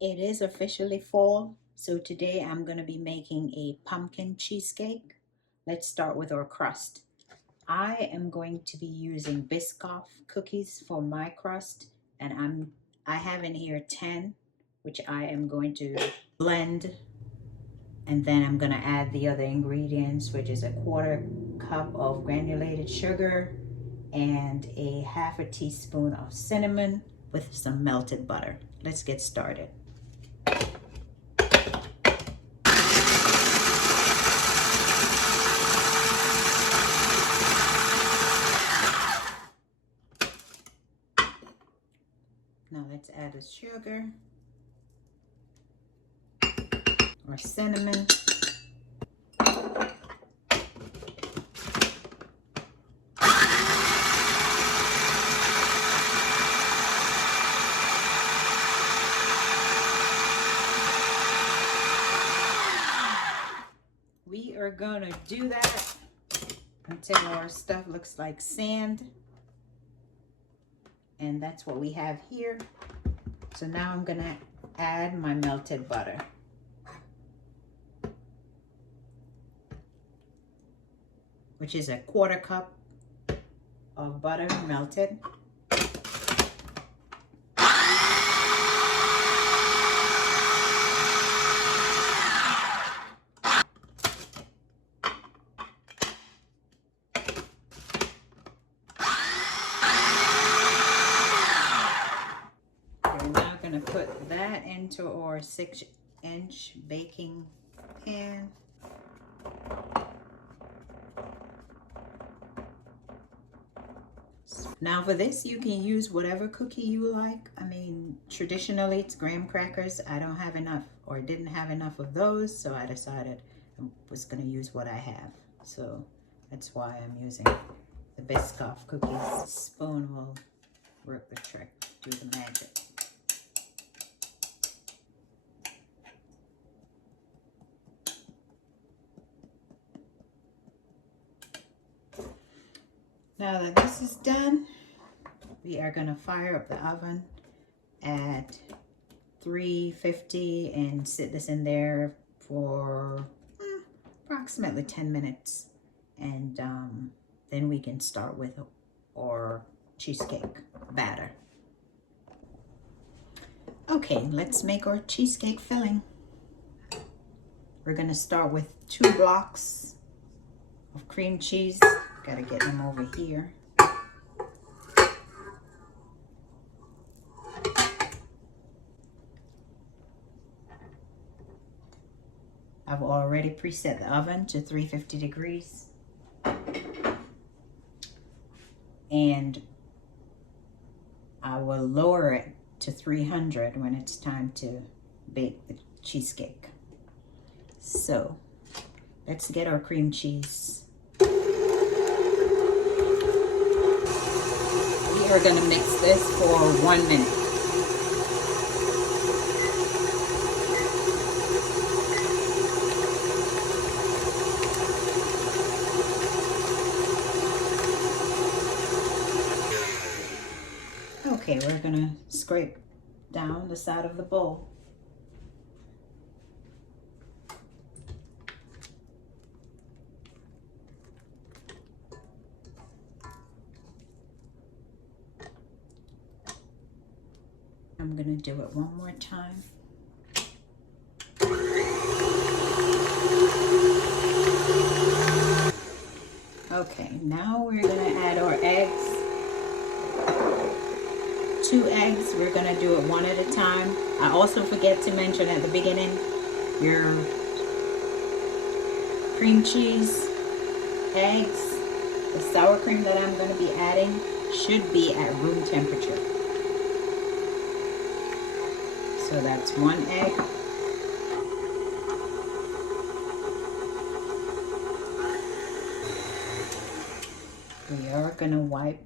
It is officially fall, so today I'm going to be making a pumpkin cheesecake. Let's start with our crust. I am going to be using Biscoff cookies for my crust, and I have in here 10, which I am going to blend, and then I'm going to add the other ingredients, which is a quarter cup of granulated sugar and a half a teaspoon of cinnamon with some melted butter. Let's get started. Now let's add the sugar or cinnamon. We are gonna do that until our stuff looks like sand. And that's what we have here. So now I'm gonna add my melted butter. Which is a quarter cup of butter melted. We're now gonna put that into our 6-inch baking pan. Now for this, you can use whatever cookie you like. I mean, traditionally it's graham crackers. I don't have enough, or didn't have enough of those, so I decided I was gonna use what I have. So that's why I'm using the Biscoff cookies. Spoon will work the trick, do the magic. Now that this is done, we are gonna fire up the oven at 350 and sit this in there for approximately 10 minutes. And then we can start with our cheesecake batter. Okay, let's make our cheesecake filling. We're gonna start with 2 blocks of cream cheese. Gotta get them over here. I've already preset the oven to 350 degrees. And I will lower it to 300 when it's time to bake the cheesecake. So let's get our cream cheese. We are gonna mix this for 1 minute. Okay, we're gonna scrape down the side of the bowl. I'm gonna do it one more time. Okay, now we're gonna add our eggs. 2 eggs, we're gonna do it one at a time. I also forget to mention at the beginning, your cream cheese, eggs, the sour cream that I'm gonna be adding should be at room temperature. So that's 1 egg. We are gonna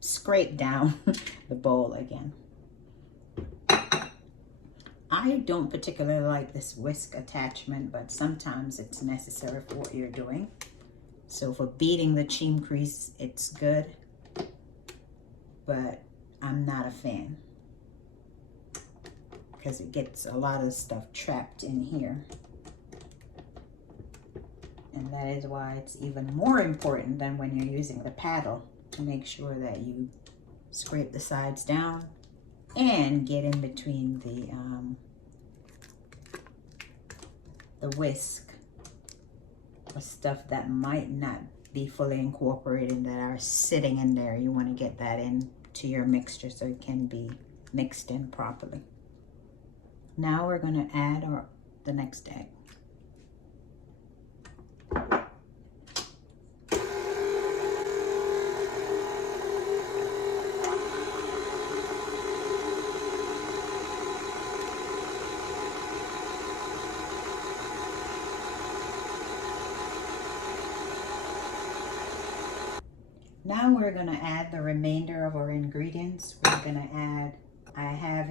scrape down the bowl again. I don't particularly like this whisk attachment, but sometimes it's necessary for what you're doing. So for beating the cheese crease, it's good, but I'm not a fan. because it gets a lot of stuff trapped in here. And that is why it's even more important than when you're using the paddle, to make sure that you scrape the sides down and get in between the whisk of stuff that might not be fully incorporated that are sitting in there. You want to get that into your mixture so it can be mixed in properly. Now we're going to add the next egg. Now we're going to add the remainder of our ingredients. We're going to add, I have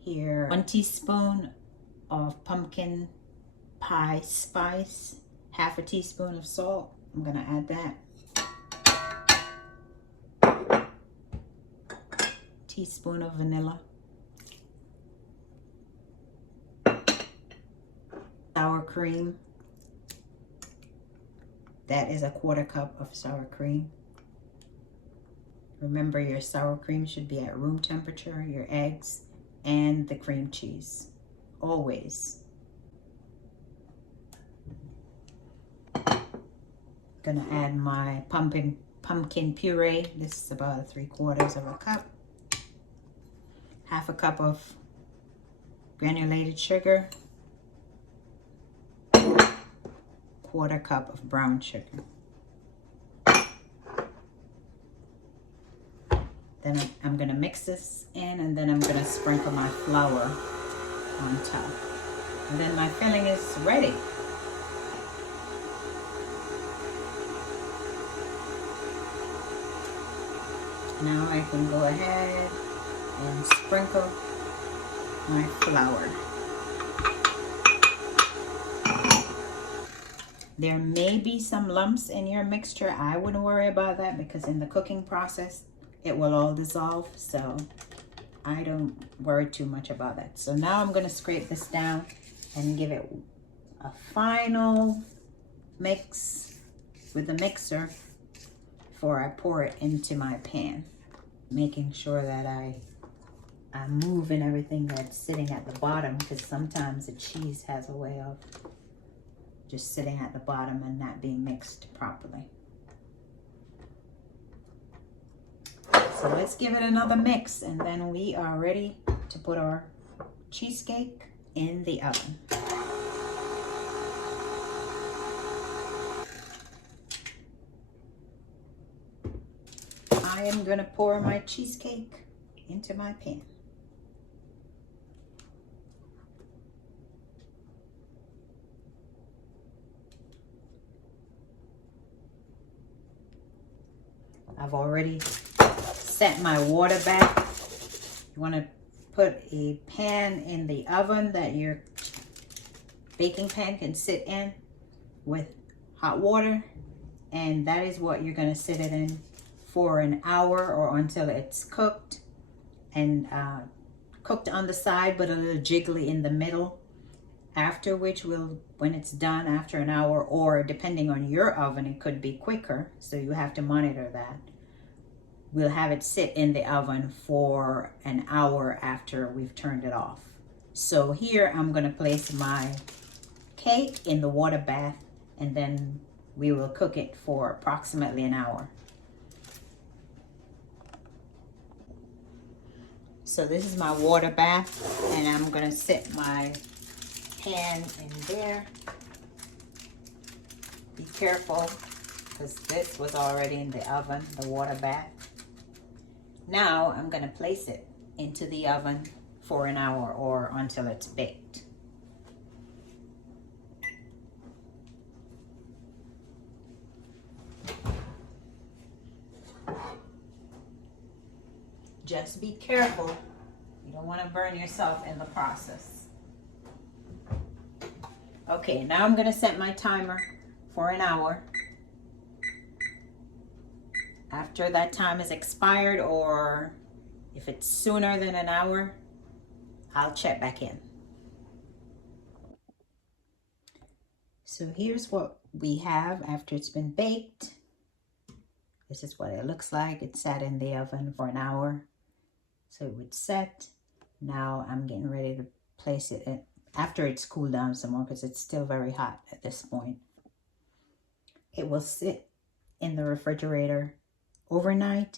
here 1 teaspoon of pumpkin pie spice, half a teaspoon of salt. I'm going to add that. Teaspoon of vanilla. Sour cream. That is a 1/4 cup of sour cream. Remember, your sour cream should be at room temperature, your eggs, and the cream cheese, always. Gonna add my pumpkin puree. This is about 3/4 of a cup. Half a cup of granulated sugar. 1/4 cup of brown sugar. Then I'm going to mix this in, and then I'm going to sprinkle my flour on top. And then my filling is ready. Now I can go ahead and sprinkle my flour. There may be some lumps in your mixture. I wouldn't worry about that because in the cooking process, it will all dissolve, so I don't worry too much about that. So now I'm going to scrape this down and give it a final mix with the mixer before I pour it into my pan. Making sure that I'm moving everything that's sitting at the bottom, because sometimes the cheese has a way of just sitting at the bottom and not being mixed properly. So let's give it another mix, and then we are ready to put our cheesecake in the oven. I am going to pour my cheesecake into my pan. I've already set my water back. You want to put a pan in the oven that your baking pan can sit in with hot water, and that is what you're going to sit it in for an hour or until it's cooked, and cooked on the side but a little jiggly in the middle. After which, when it's done after an hour, or depending on your oven, it could be quicker, so you have to monitor that. We'll have it sit in the oven for an hour after we've turned it off. So here I'm going to place my cake in the water bath, and then we will cook it for approximately an hour. So this is my water bath, and I'm going to sit my pan in there. Be careful, because this was already in the oven, the water bath. Now I'm going to place it into the oven for an hour or until it's baked. Just be careful. You don't want to burn yourself in the process. Okay, now I'm going to set my timer for an hour. After that time is expired, or if it's sooner than an hour, I'll check back in. So here's what we have after it's been baked. This is what it looks like. It sat in the oven for an hour. So it would set. Now I'm getting ready to place it in, after it's cooled down some more, because it's still very hot at this point. It will sit in the refrigerator overnight,